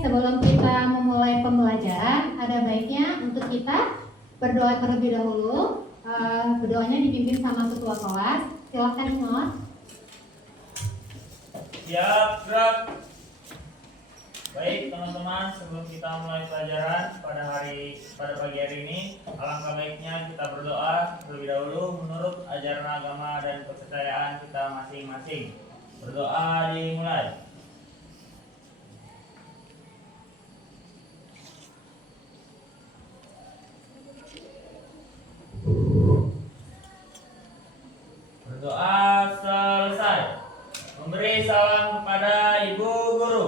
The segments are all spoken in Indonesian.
sebelum kita memulai pembelajaran, ada baiknya untuk kita berdoa terlebih dahulu. Berdoanya dipimpin sama ketua kelas. Silakan Imam. Siap, gerak. Baik teman-teman, sebelum kita mulai pelajaran pada pagi hari ini, alangkah baiknya kita berdoa terlebih dahulu menurut ajaran agama dan kepercayaan kita masing-masing. Berdoa dimulai. Berdoa selesai. Memberi salam kepada Ibu Guru.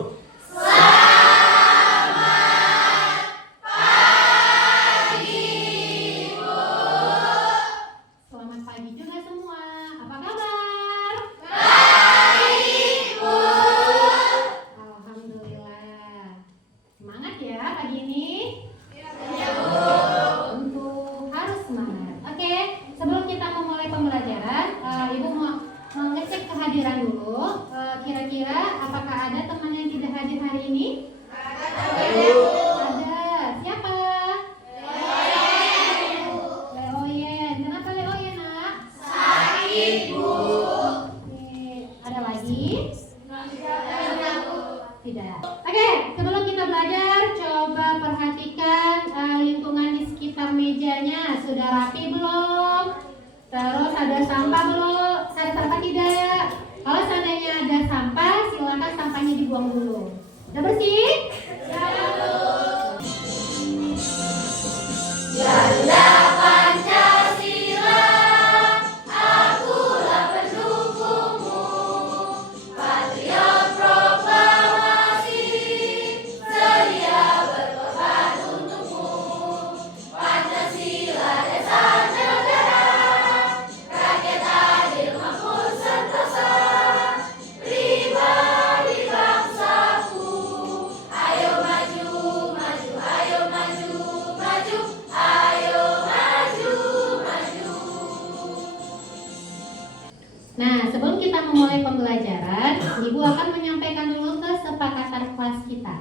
Nah, sebelum kita memulai pembelajaran, Ibu akan menyampaikan dulu kesepakatan kelas kita.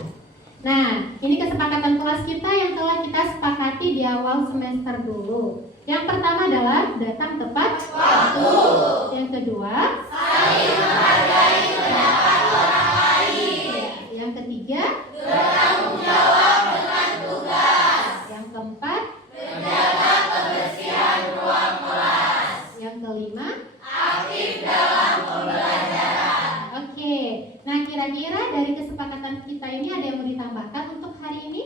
Nah, ini kesepakatan kelas kita yang telah kita sepakati di awal semester dulu. Yang pertama adalah datang tepat waktu. Yang kedua, saling menghargai pendapat orang lain. Yang ketiga, bertanggung jawab dengan tugas. Yang keempat, menjaga kebersihan ruang kelas. Yang kelima, aktif dalam pembelajaran. Oke, nah kira-kira dari kesepakatan kita ini ada yang mau ditambahkan untuk hari ini?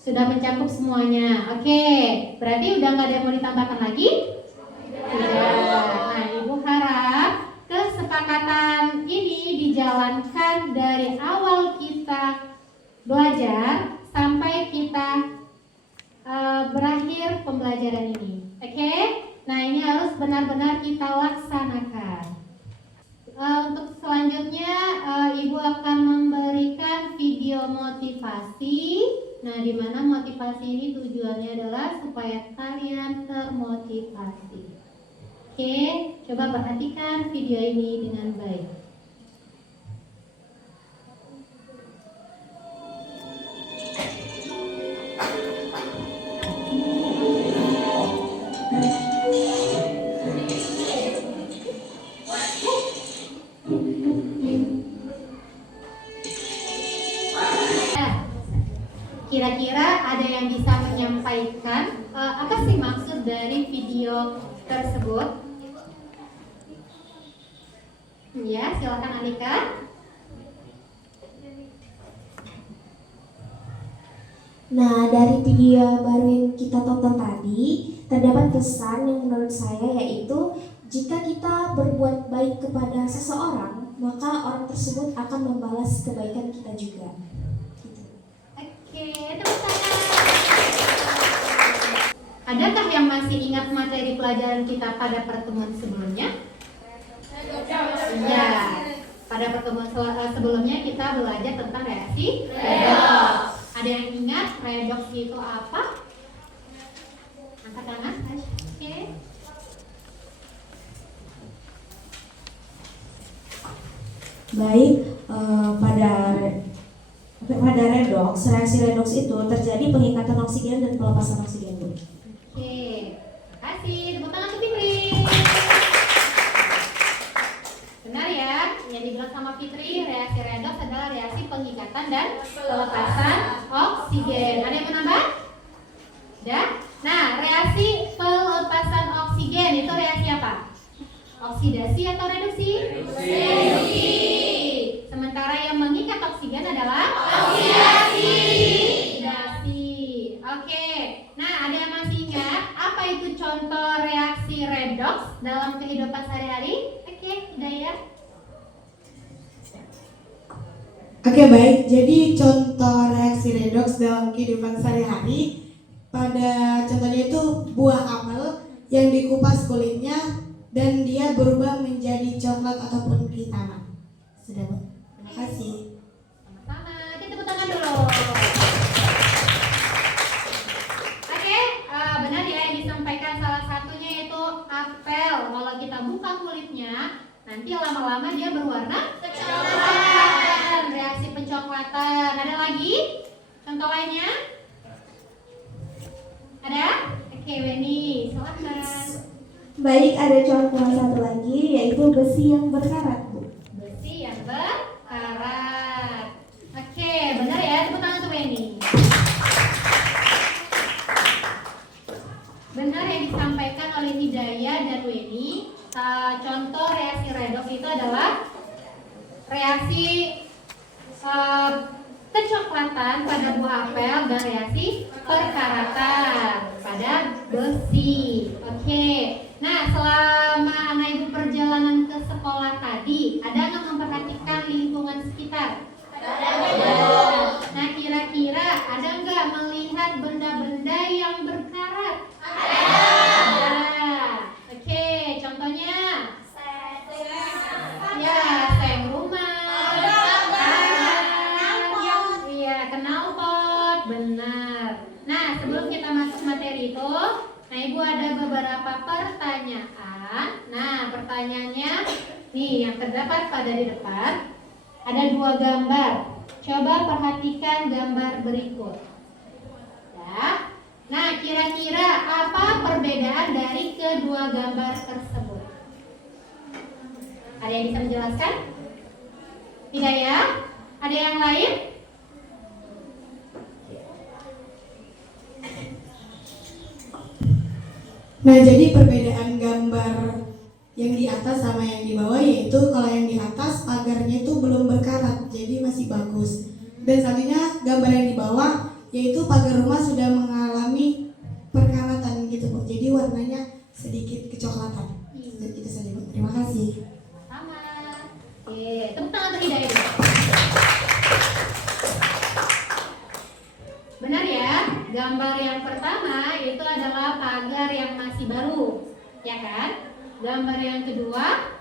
Sudah mencakup semuanya. Oke, berarti udah nggak ada yang mau ditambahkan lagi? Tidak. Nah, Ibu harap kesepakatan ini dijalankan dari awal kita belajar sampai kita berakhir pembelajaran ini. Oke? Nah, ini harus benar-benar kita laksanakan. Untuk selanjutnya, Ibu akan memberikan video motivasi. Nah, di mana motivasi ini tujuannya adalah supaya kalian termotivasi. Oke, coba perhatikan video ini dengan baik. Kira-kira ada yang bisa menyampaikan apa sih maksud dari video tersebut? Ya, silakan Alika. Nah, dari video baru yang kita tonton tadi, terdapat pesan yang menurut saya yaitu jika kita berbuat baik kepada seseorang, maka orang tersebut akan membalas kebaikan kita juga. Oke, tepuk tangan. Adakah yang masih ingat materi pelajaran kita pada pertemuan sebelumnya? Ya, pada pertemuan sebelumnya kita belajar tentang reaksi redoks. Ada yang ingat redoks itu apa? Angkat tangan. Oke. Baik, pada redox, reaksi redox itu terjadi pengikatan oksigen dan pelepasan oksigen, Bu. Oke, kasih tepuk tangan untuk Fitri. Benar ya, yang dibilang sama Fitri, reaksi redox adalah reaksi pengikatan dan pelepasan oksigen. Ada yang mau nambah? Udah? Nah, reaksi pelepasan oksigen itu reaksi apa? Oksidasi atau reduksi? Reduksi. Sementara yang mengikat oksigen adalah oksidasi. Oke. Nah, ada yang masih ingat apa itu contoh reaksi redox dalam kehidupan sehari-hari? Oke, Hidayah. Oke, baik. Jadi contoh reaksi redox dalam kehidupan sehari-hari, pada contohnya itu buah apel yang dikupas kulitnya dan dia berubah menjadi coklat ataupun kehitaman. Sudah, Bu. Terima kasih. Sama-sama. Kita tepuk tangan dulu. Oke, benar ya yang disampaikan, salah satunya yaitu apel. Kalau kita buka kulitnya, nanti lama-lama dia berwarna kecoklatan. Reaksi pencoklatan. Ada lagi? Contoh lainnya? Ada? Oke, Weni, silakan. Baik, ada contoh satu lagi yaitu besi yang berkarat, Bu. Besi yang berkarat. Oke, benar ya, tepuk tangan untuk Weni. Benar yang disampaikan oleh Hidayah dan Weni. Contoh reaksi redox itu adalah reaksi kecoklatan pada buah apel dan reaksi perkaratan pada besi. Oke. Nah, selama anak ibu perjalanan ke sekolah tadi, ada nggak memperhatikan lingkungan sekitar? Ada. Nah, kira-kira ada nggak melihat benda-benda yang berkarat? Ada. Oke, contohnya? Ya, seng rumah. Knalpot, benar. Nah, sebelum kita masuk materi itu, nah ibu ada beberapa pertanyaan. Nah, pertanyaannya nih yang terdapat pada di depan ada 2 gambar. Coba perhatikan gambar berikut. Ya. Nah, kira-kira apa perbedaan dari kedua gambar tersebut? Ada yang bisa menjelaskan? Tidak ya? Ada yang lain? Nah, jadi perbedaan gambar yang di atas sama yang di bawah yaitu kalau yang di atas pagarnya itu belum berkarat, jadi masih bagus. Dan selanjutnya gambar yang di bawah yaitu pagar rumah sudah mengalami perkaratan gitu, Bu. Jadi warnanya sedikit kecoklatan. Itu saja, Bu. Terima kasih. Sama. Oke, tepuk tangan untuk Hidayah. Benar ya, gambar yang pertama itu adalah pagar yang masih baru, ya kan? Gambar yang kedua,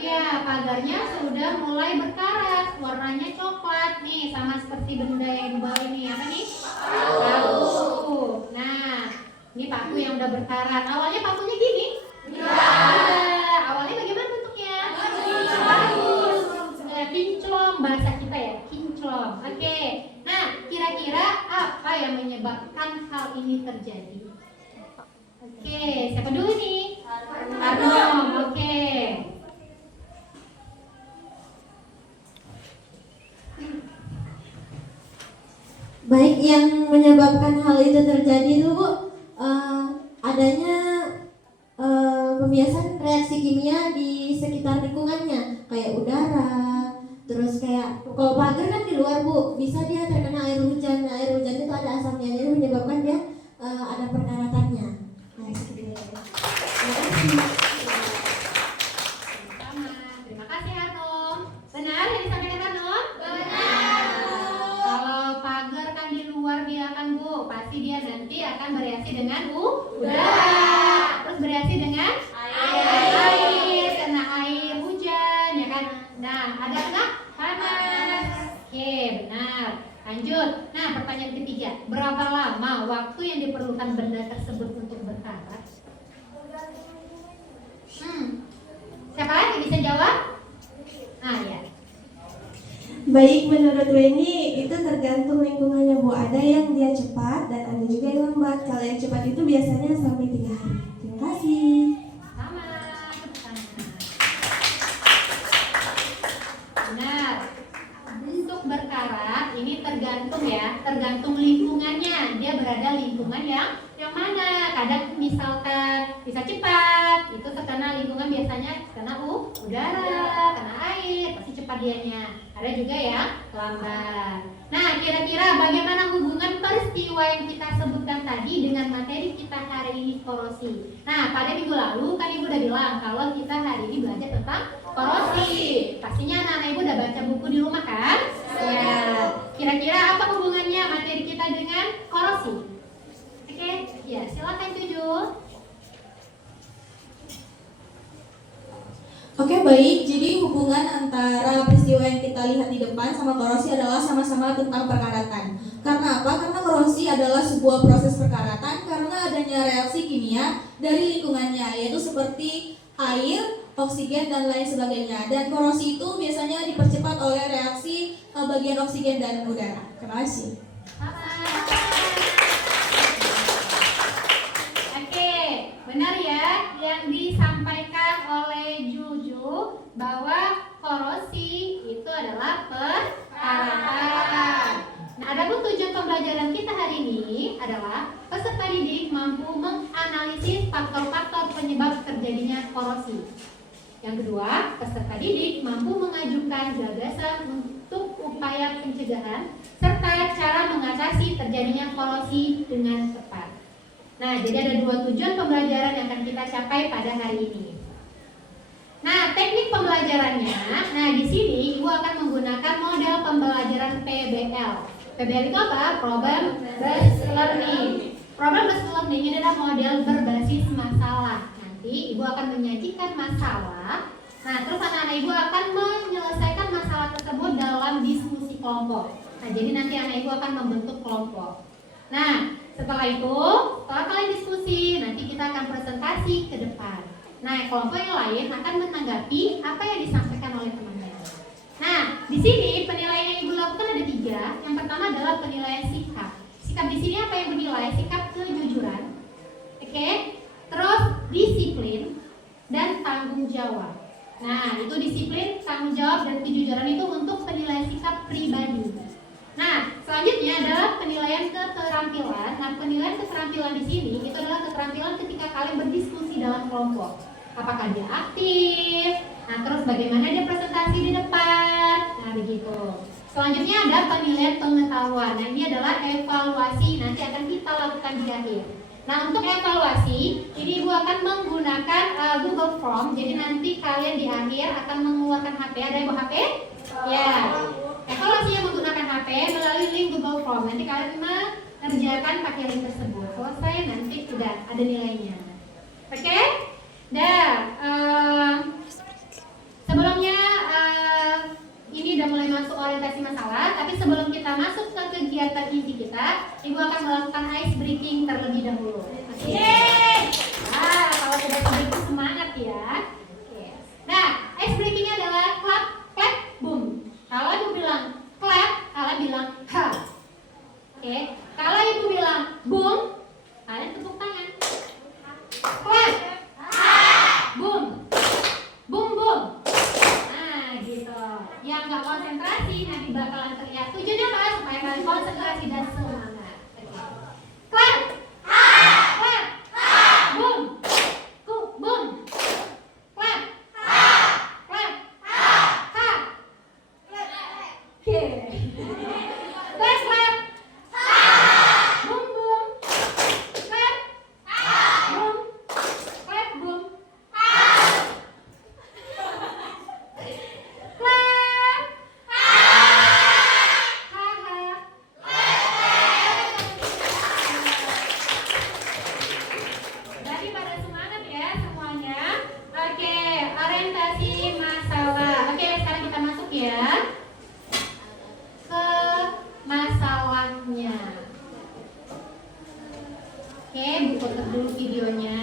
ya pagarnya sudah mulai berkarat, warnanya coklat nih, sama seperti benda yang di bawah ini. Apa nih? Paku. Nah, ini paku yang udah berkarat. Awalnya pakunya gini? Awalnya bagaimana bentuknya? Bagus. Kinclong bahasa kita ya, kinclong. Oke. Nah, kira-kira apa yang menyebabkan hal ini terjadi? Oke, siapa dulu nih? Arnom, oke. Baik, yang menyebabkan hal itu terjadi itu, Bu, adanya pembiasan reaksi kimia di sekitar lingkungannya, kayak udara. Terus kayak kalau pagar kan di luar, Bu, bisa dia terkena air hujan. Nah, air hujan itu ada asapnya, jadi menyebabkan dia ada perkaratannya. Nah, seperti itu. Terima kasih. Sama. Terima kasih Arnom. Benar yang disampaikan Arnom? Benar. Kalau pagar kan di luar dia kan, Bu, pasti dia nanti akan bereaksi dengan udara. Terus bereaksi dengan air, kena air hujan, ya kan? Nah, ada nggak? Panas. Oke, benar. Lanjut. Nah, pertanyaan ketiga. Berapa lama waktu yang diperlukan benda tersebut untuk berkarat? Siapa lagi bisa jawab? Ah ya. Baik, menurut Weni itu tergantung lingkungannya Bu. Ada yang dia cepat dan ada juga yang lambat. Kalau yang cepat itu biasanya sampai 3 hari. Terima kasih. Sama, benar. Untuk berkarat ini tergantung ya, tergantung lingkungannya. Dia berada lingkungan yang mana. Kadang misalkan bisa cepat, itu terkena lingkungan biasanya kena udara, kena air, pasti cepat dianya. Ada juga yang lambat. Nah, kira-kira bagaimana hubungan peristiwa yang kita sebutkan tadi dengan materi kita hari ini korosi? Nah, pada minggu lalu kan Ibu udah bilang kalau kita hari ini belajar tentang korosi. Pastinya anak-anak Ibu udah baca buku di rumah kan? Ya. Kira-kira apa hubungannya materi kita dengan korosi? Oke, ya silakan Jujur. Oke, baik, jadi hubungan antara peristiwa yang kita lihat di depan sama korosi adalah sama-sama tentang perkaratan. Karena apa? Karena korosi adalah sebuah proses perkaratan karena adanya reaksi kimia dari lingkungannya, yaitu seperti air, oksigen, dan lain sebagainya. Dan korosi itu biasanya dipercepat oleh reaksi bagian oksigen dan udara. Terima kasih. Oke, benar ya yang disampaikan oleh Juju bahwa korosi itu adalah perkaratan. Nah, adapun tujuan pembelajaran kita hari ini adalah peserta didik mampu menganalisis faktor-faktor penyebab terjadinya korosi. Yang kedua, peserta didik mampu mengajukan gagasan untuk upaya pencegahan serta cara mengatasi terjadinya korosi dengan tepat. Nah, jadi ada 2 tujuan pembelajaran yang akan kita capai pada hari ini. Nah, teknik pembelajarannya, nah di sini Ibu akan menggunakan model pembelajaran PBL. PBL itu apa? Problem Based Learning. Problem Based Learning ini adalah model berbasis masalah. Nanti Ibu akan menyajikan masalah. Nah, terus anak-anak Ibu akan menyelesaikan masalah tersebut dalam diskusi kelompok. Nah, jadi nanti anak Ibu akan membentuk kelompok. Nah, setelah itu, setelah kalian diskusi, nanti kita akan presentasi ke depan. Nah, kelompok yang lain akan menanggapi apa yang disampaikan oleh temannya. Nah, di sini penilaian yang Ibu lakukan ada 3. Yang pertama adalah penilaian sikap. Sikap di sini apa yang bernilai? Sikap kejujuran, oke? Terus disiplin dan tanggung jawab. Nah, itu disiplin, tanggung jawab, dan kejujuran itu untuk penilaian sikap pribadi. Nah, selanjutnya adalah penilaian keterampilan. Nah, penilaian keterampilan di sini itu adalah keterampilan ketika kalian berdiskusi dalam kelompok. Apakah dia aktif? Nah, terus bagaimana dia presentasi di depan? Nah, begitu. Selanjutnya ada penilaian pengetahuan. Nah, ini adalah evaluasi. Nanti akan kita lakukan di akhir. Nah, untuk evaluasi, ini Ibu akan menggunakan Google Form. Jadi nanti kalian di akhir akan mengeluarkan HP. Ada yang bawa HP? Ya. Evaluasinya menggunakan HP melalui link Google Form. Nanti kalian mengerjakan pakai link tersebut. Selesai nanti sudah ada nilainya. Oke? Dan sebelumnya ini udah mulai masuk orientasi masalah. Tapi sebelum kita masuk ke kegiatan inti kita, Ibu akan melakukan ice breaking terlebih dahulu. Oke? Nah, kalau sudah breaking semangat ya. Oke. Nah, ice breakingnya adalah clap, clap, boom. Kalau Ibu bilang clap, kalian bilang ha. Oke. Kalau Ibu bilang boom, kalian tepuk tangan. Clap, boom, boom, boom. Nah, gitu. Yang nggak konsentrasi nanti bakalan terlihat. Tujuannya apa? Supaya kalian konsentrasi dan semangat. Oke. Clap, clap, boom, boom. Clap, clap, ha. Oke. Clap, clap. Boom, boom. Clap. Boom. Clap, boom. Clap. Jadi pada semangat ya semuanya. Oke, orientasi masalah. Oke, sekarang kita masuk ya ke masalahnya. Oke, buka dulu videonya.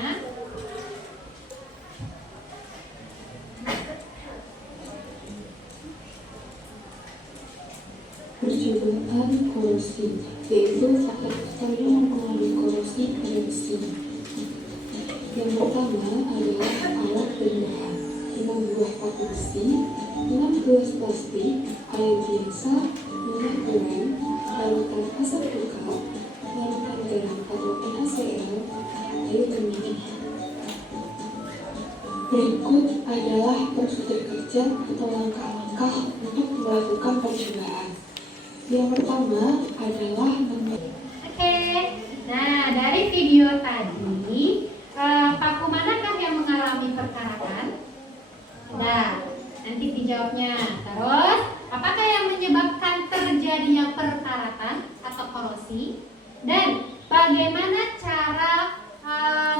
percobaan korosi, yaitu faktor-faktor yang mempengaruhi korosi pada besi. Yang pertama adalah alat dan bahan: 6 buah paku besi, 6 gelas plastik, air biasa, minyak goreng, larutan asam cuka, larutan garam atau NaCl, air mendidih. Berikut adalah prosedur kerja atau langkah-langkah untuk melakukan percobaan. Yang pertama adalah Oke, nah dari video tadi, paku manakah yang mengalami perkarakan? Nah, nanti dijawabnya. Terus, apakah yang menyebabkan terjadinya perkaratan atau korosi? Dan bagaimana cara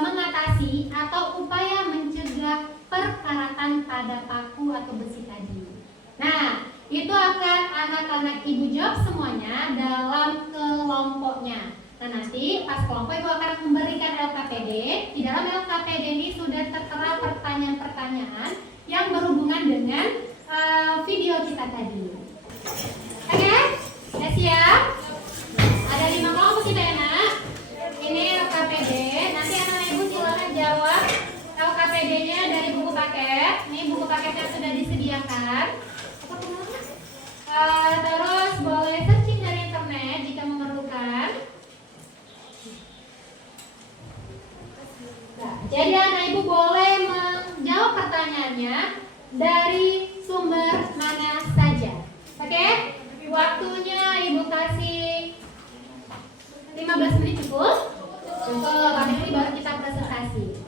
mengatasi atau upaya mencegah perkaratan pada paku atau besi tadi? Nah, itu akan anak-anak ibu jawab semuanya dalam kelompoknya. Nah, nanti pas kelompok ibu akan memberikan LKPD. Di dalam LKPD ini sudah tertera pertanyaan-pertanyaan yang berhubungan dengan video kita tadi. Oke? Ya siap? Ada 5 kelompok kita ya nak? Ini LKPD. Nanti anak ibu silakan jawab LKPD-nya dari buku paket. Ini buku paketnya sudah disediakan. Terus boleh searching dari internet jika memerlukan. Nah, jadi anak ibu boleh menjawab pertanyaannya dari sumber mana saja. Oke? Waktunya ibu kasih 15 menit cukup? Cukup, habis ini baru kita presentasi.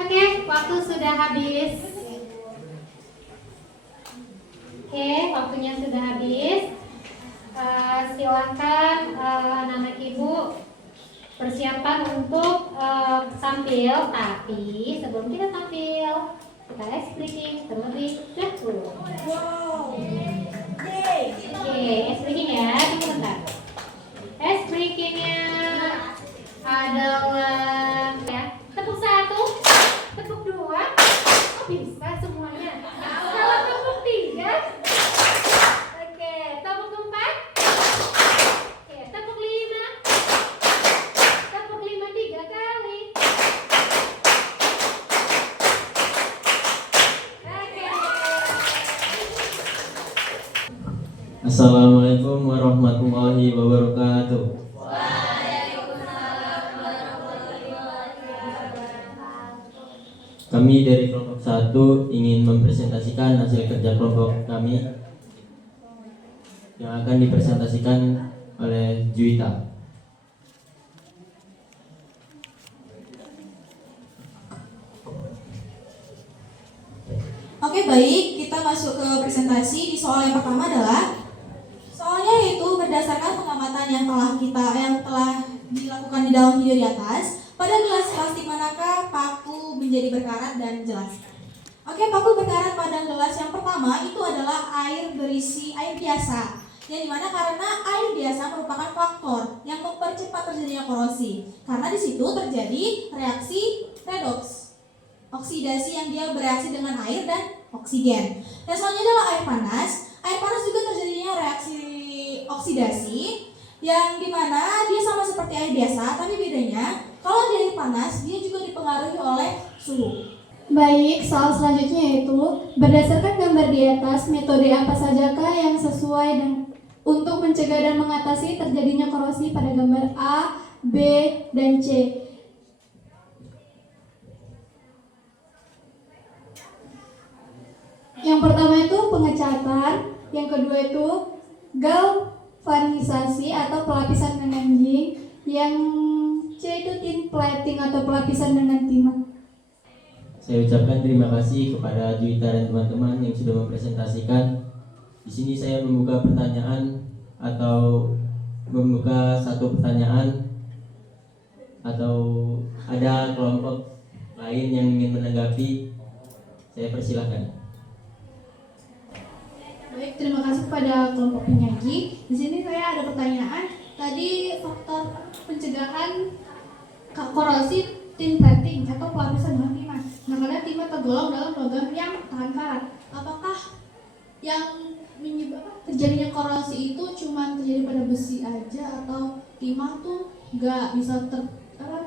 Oke, waktu sudah habis. Oke, waktunya sudah habis. Silakan anak-anak ibu persiapan untuk tampil. Tapi sebelum kita tampil, kita ice breaking terlebih dahulu. Oke, ice breaking ya, tunggu bentar. Ice breakingnya adalah ya, tepuk 1, tepuk 2, oh bisa semuanya. Kalau tepuk 3, oke, tepuk 4, oke, tepuk 5, tepuk 5 3 kali. Oke. Assalamualaikum warahmatullahi wabarakatuh. Kami dari kelompok 1 ingin mempresentasikan hasil kerja kelompok kami yang akan dipresentasikan oleh Juwita. Oke, baik, kita masuk ke presentasi. Di soal yang pertama adalah soalnya yaitu berdasarkan pengamatan yang telah dilakukan di dalam video di atas. Pada gelas plastik manakah paku menjadi berkarat dan jelaskan. Oke, paku berkarat pada gelas yang pertama itu adalah air berisi air biasa. Yang dimana karena air biasa merupakan faktor yang mempercepat terjadinya korosi. Karena di situ terjadi reaksi redoks, oksidasi yang dia bereaksi dengan air dan oksigen. Dan selanjutnya adalah air panas. Air panas juga terjadinya reaksi oksidasi yang dimana dia sama seperti air biasa, tapi bedanya kalau di air panas dia juga dipengaruhi oleh suhu. Baik, soal selanjutnya yaitu berdasarkan gambar di atas, metode apa sajakah yang sesuai untuk mencegah dan mengatasi terjadinya korosi pada gambar A, B, dan C. Yang pertama itu pengecatan, yang kedua itu galvanisasi atau pelapisan dengan zinc, yang C itu tin plating atau pelapisan dengan timah. saya ucapkan terima kasih kepada Juwita dan teman-teman yang sudah mempresentasikan. Di sini saya membuka pertanyaan atau membuka satu pertanyaan atau ada kelompok lain yang ingin menanggapi. Saya persilahkan. Baik, terima kasih kepada kelompok penyaji. Di sini saya ada pertanyaan. Tadi faktor pencegahan korosi tin plating atau pelapisan dengan timah. Nah, karena timah tergolong dalam logam yang tahan karat. Apakah yang menyebabkan terjadinya korosi itu cuma terjadi pada besi aja atau timah tuh nggak bisa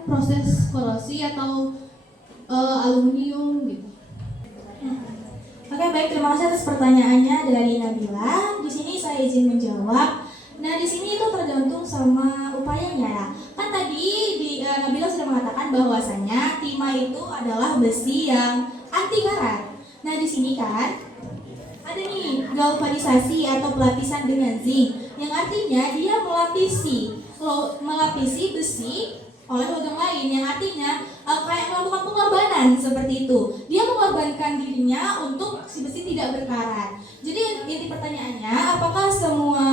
proses korosi atau aluminium gitu? Oke, baik, terima kasih atas pertanyaannya dari Nabila. Di sini saya izin menjawab. Nah, di sini itu tergantung sama upayanya ya. Kan tadi Nabila sudah mengatakan bahwasanya timah itu adalah besi yang anti karat. Nah, di sini kan ada nih galvanisasi atau pelapisan dengan zinc, yang artinya dia melapisi besi oleh logam lain, yang artinya kayak melakukan pengorbanan seperti itu. Dia mengorbankan dirinya untuk si besi tidak berkarat. Jadi inti pertanyaannya, apakah semua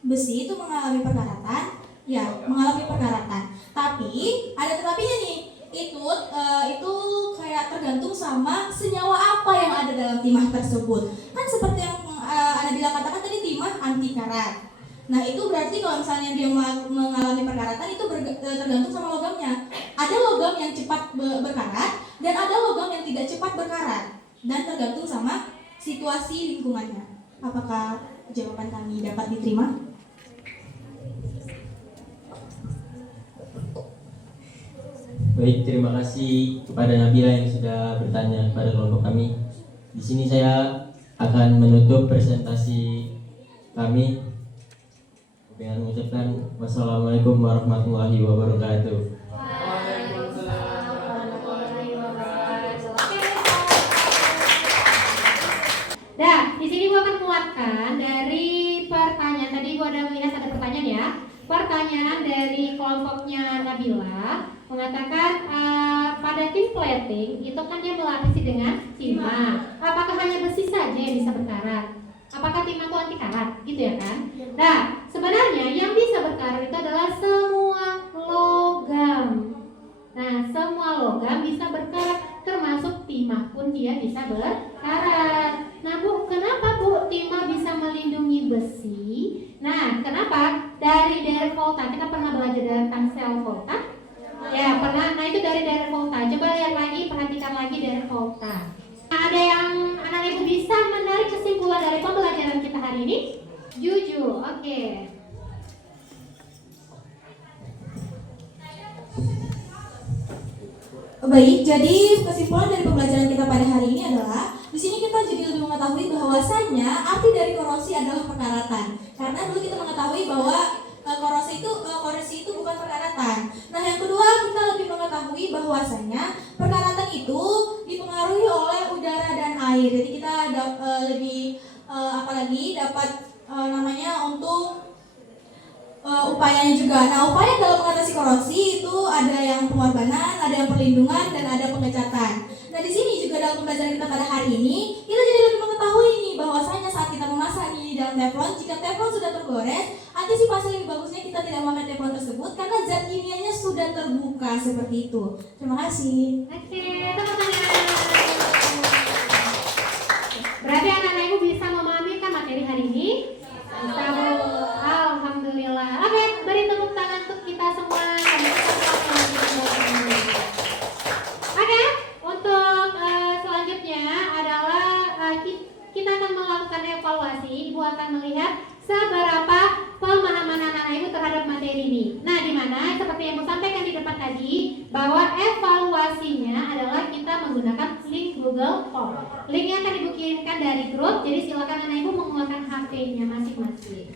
besi itu mengalami perkaratan? Ya, mengalami perkaratan. Tapi ada tetapinya nih. Itu kayak tergantung sama senyawa apa yang ada dalam timah tersebut. Kan seperti yang Nabila katakan tadi, timah anti karat. Nah, itu berarti kalau misalnya dia mengalami perkaratan itu tergantung sama logamnya. Ada logam yang cepat berkarat dan ada logam yang tidak cepat berkarat, dan tergantung sama situasi lingkungannya. Apakah jawaban kami dapat diterima? Baik, terima kasih kepada Nabila yang sudah bertanya kepada kelompok kami. Di sini saya akan menutup presentasi kami dengan mengucapkan wassalamualaikum warahmatullahi wabarakatuh. Nah, di sini gua akan menguatkan dari pertanyaan tadi. Gua ada melihat ada pertanyaan ya. Pertanyaan dari kelompoknya Nabila mengatakan pada tin plating itu kan dia melapisi dengan timah. Apakah hanya besi saja yang bisa berkarat? Apakah timah itu anti karat? Gitu ya kan? Nah, sebenarnya yang bisa berkarat itu adalah semua logam. Nah, semua logam bisa berkarat, termasuk timah pun dia bisa berkarat. Nah, Bu, kenapa Bu timah bisa melindungi besi? Nah, kenapa? Dari Darren Volta, kita pernah belajar tentang sel Volta? Ya, pernah. Nah, itu dari Darren Volta. Coba lihat lagi, perhatikan lagi Darren Volta. Nah, ada yang anak ibu bisa menarik kesimpulan dari pembelajaran kita hari ini? Jujur, oke. Baik, jadi kesimpulan dari pembelajaran kita pada hari ini adalah di sini kita jadi lebih mengetahui bahwasannya arti dari korosi adalah perkaratan. Karena dulu kita mengetahui bahwa korosi itu bukan perkaratan. Nah, yang kedua kita lebih mengetahui bahwasannya perkaratan itu dipengaruhi oleh udara dan air. Jadi kita dapat untuk upayanya juga. Nah, upaya dalam mengatasi korosi itu ada yang pengorbanan, ada yang perlindungan, dan ada pengecatan. Nah, di sini juga dalam pembelajaran kita pada hari ini, kita jadi lebih mengetahui nih bahwasanya saat kita memasak di dalam teflon, jika teflon sudah tergores, antisipasi lebih bagusnya kita tidak memakai teflon tersebut karena zat kimianya sudah terbuka seperti itu. Terima kasih. Oke, tepuk tangan. Berarti anak-anak ibu bisa memahami kan materi hari ini? Bisa, Bu. Alhamdulillah. Oke, beri tepuk tangan untuk kita semua. Oke, untuk selanjutnya adalah kita akan melakukan evaluasi. Ibu akan melihat seberapa pemahaman anak-anak ibu terhadap materi ini. Nah, di mana seperti yang Ibu sampaikan di depan tadi, bahwa evaluasinya adalah kita menggunakan link Google Form. Linknya akan Ibu kirimkan dari grup, jadi silakan anak ibu mengeluarkan HP-nya masing-masing.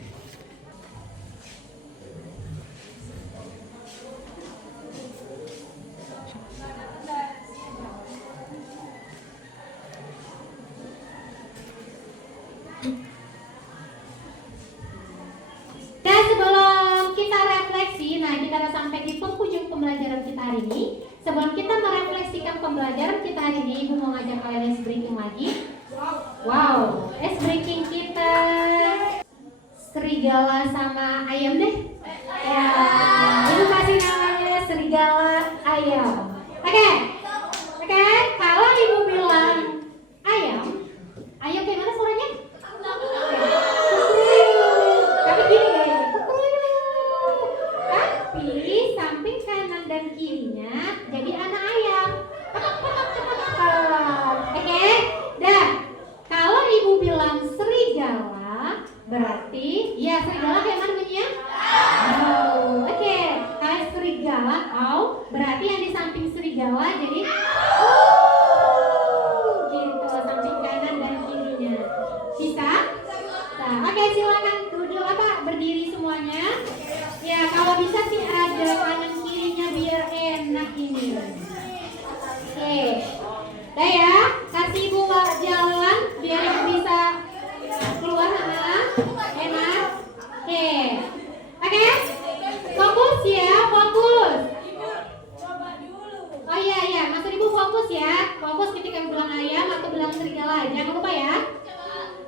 Dan sebelum kita refleksi, nah kita sudah sampai di penghujung pembelajaran kita hari ini. Sebelum kita merefleksikan pembelajaran kita hari lagi? Wow, ice breaking kita serigala sama ayam deh. Ya, itu kasih namanya serigala ayam. Oke, kalau ibu bilang ayam kayak mana suaranya? Tapi gini gaya, tapi samping kanan dan kirinya jadi anak ayam. Oke, dah. Kalau ibu bilang serigala, berarti ya serigala kayak mana bunyinya? Oh, oke. Kalau serigala, berarti yang di samping serigala jadi gitu, samping kanan dan kirinya. Bisa? Nah, oke, silakan duduk berdiri semuanya. Ya, kalau bisa sih ada kanan kirinya biar enak ini. Oke. Udah ya, kasih ibu jalan biar ibu bisa keluar sana. Enak. Oke. Fokus ya, fokus. Oh iya, maksud ibu fokus ya. Fokus ketika ibu bilang ayam atau bilang serigala, jangan lupa ya.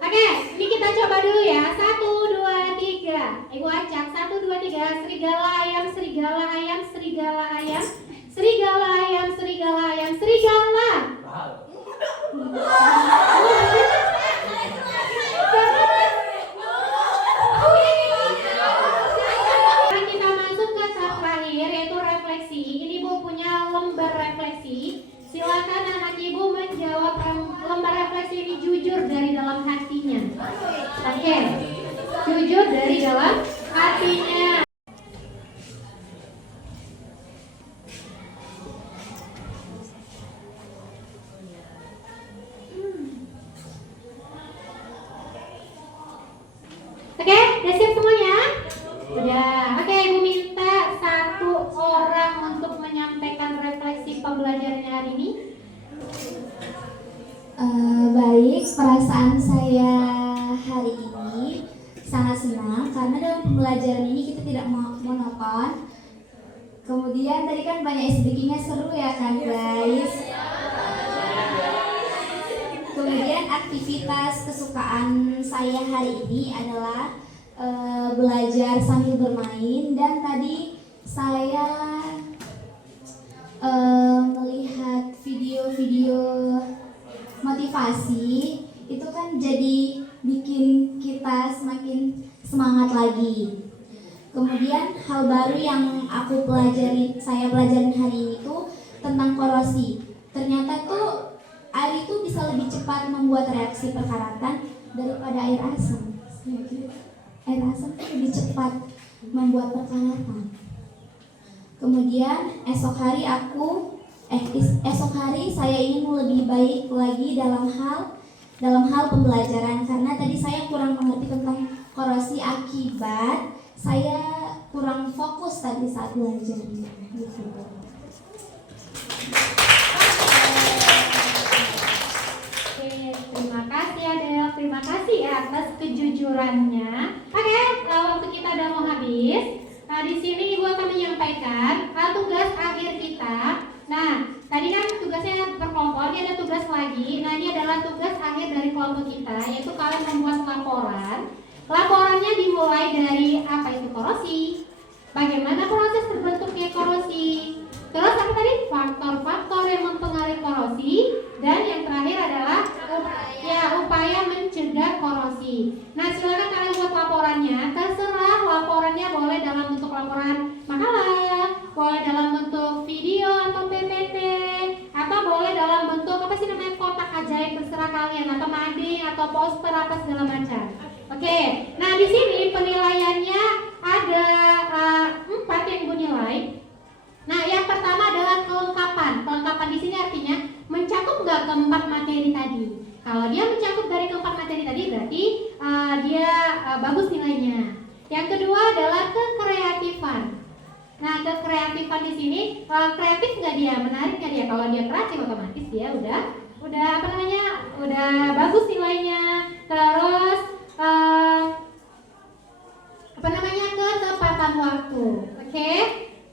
Oke, ini kita coba dulu ya. 1, 2, 3. Ibu acak. 1, 2, 3. Serigala ayam, serigala ayam, serigala ayam, serigala ayam, serigala ayam, serigala. Kita masuk ke tahap terakhir yaitu refleksi. Ini ibu punya lembar refleksi. Silakan anak ibu menjawab lembar refleksi ini jujur dari dalam hatinya. Oke, jujur dari dalam hatinya. Oke, udah siap semuanya? Udah. Oke, ibu minta 1 orang untuk menyampaikan refleksi pembelajarannya hari ini. Baik, perasaan saya hari ini sangat senang karena dalam pembelajaran ini kita tidak monoton. Kemudian tadi kan banyak SBK-nya seru ya kan guys. Kemudian aktivitas kesukaan saya hari ini adalah belajar sambil bermain, dan tadi saya melihat video-video motivasi itu kan jadi bikin kita semakin semangat lagi. Kemudian hal baru yang saya pelajarin hari ini tuh tentang korosi. Ternyata tuh air itu bisa lebih cepat membuat reaksi perkaratan daripada air asam. Air asam itu lebih cepat membuat perkaratan. Kemudian esok hari saya ingin lebih baik lagi dalam hal pembelajaran, karena tadi saya kurang mengerti tentang korosi akibat saya kurang fokus tadi saat belajar. Gitu. Terima kasih Adel, terima kasih ya atas kejujurannya. Oke, waktu kita udah mau habis. Nah, di sini Ibu akan menyampaikan tugas akhir kita. Nah, tadi kan tugasnya berkelompok, ini ada tugas lagi. Nah, ini adalah tugas akhir dari kelompok kita, yaitu kalian membuat laporan. Laporannya dimulai dari apa itu korosi, bagaimana proses terbentuknya korosi, terus apa tadi faktor-faktor yang mempengaruhi korosi, dan yang terakhir adalah upaya mencegah korosi. Nah, silakan kalian buat laporannya. Terserah laporannya boleh dalam bentuk laporan makalah, boleh dalam bentuk video atau PPT, atau boleh dalam bentuk kotak ajaib, terserah kalian, atau mading atau poster apa segala macam. Oke, nah di sini penilaiannya ada 4 yang Ibu nilai. Nah, yang pertama adalah kelengkapan. Kelengkapan di sini artinya mencakup nggak keempat materi tadi. Kalau dia mencakup dari keempat materi tadi, berarti dia bagus nilainya. Yang kedua adalah kekreatifan. Nah, kekreatifan di sini kreatif nggak dia, menarik nggak dia? Kalau dia kreatif otomatis dia udah bagus nilainya. Terus ketepatan waktu. Oke?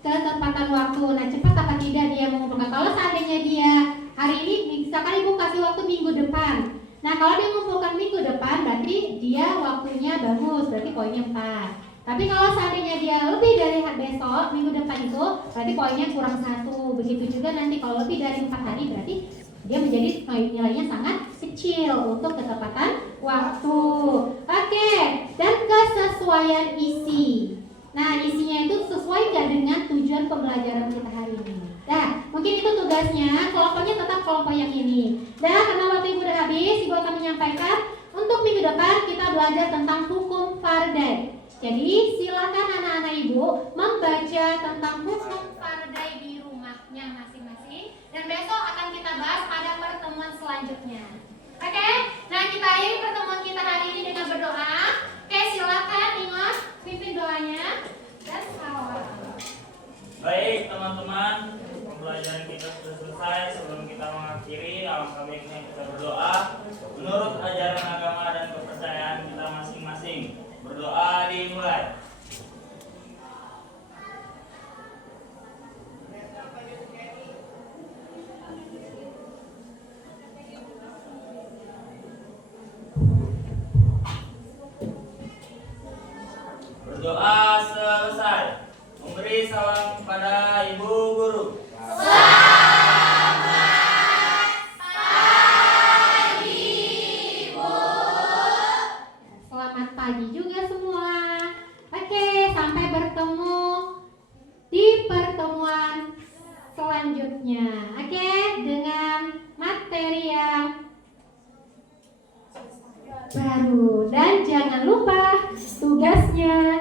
Ketepatan waktu. Nah, cepat apa tidak dia mengumpulkan. Kalau seandainya dia hari ini misalkan Ibu kasih waktu minggu depan. Nah, kalau dia mengumpulkan minggu depan berarti dia waktunya bagus, berarti poinnya 4. Tapi kalau seandainya dia lebih dari besok, minggu depan itu berarti poinnya kurang 1. Begitu juga nanti kalau lebih dari 4 hari berarti dia menjadi nilainya sangat kecil untuk ketepatan waktu. Oke, dan kesesuaian isi. Nah, isinya itu sesuai nggak dengan tujuan pembelajaran kita hari ini? Nah, mungkin itu tugasnya, kelompoknya tetap kelompok yang ini. Dan karena waktu Ibu udah habis, Ibu akan menyampaikan untuk minggu depan kita belajar tentang hukum fardai. Jadi, silakan anak-anak Ibu membaca tentang hukum fardai di rumahnya masing-masing. Dan besok akan kita bahas pada pertemuan selanjutnya. Oke? Nah, kita akhiri pertemuan kita hari ini dengan berdoa. Oke, silakan Ingat pimpin doanya dan salam. Baik teman-teman, pembelajaran kita sudah selesai. Sebelum kita mengakhiri, alangkah baiknya kita berdoa menurut ajaran agama dan kepercayaan kita masing-masing. Berdoa dimulai. Berdoa selesai. Memberi salam kepada Ibu Guru. Selamat pagi juga semua. Oke, sampai bertemu di pertemuan selanjutnya. Oke, dengan materi yang baru. Dan jangan lupa tugasnya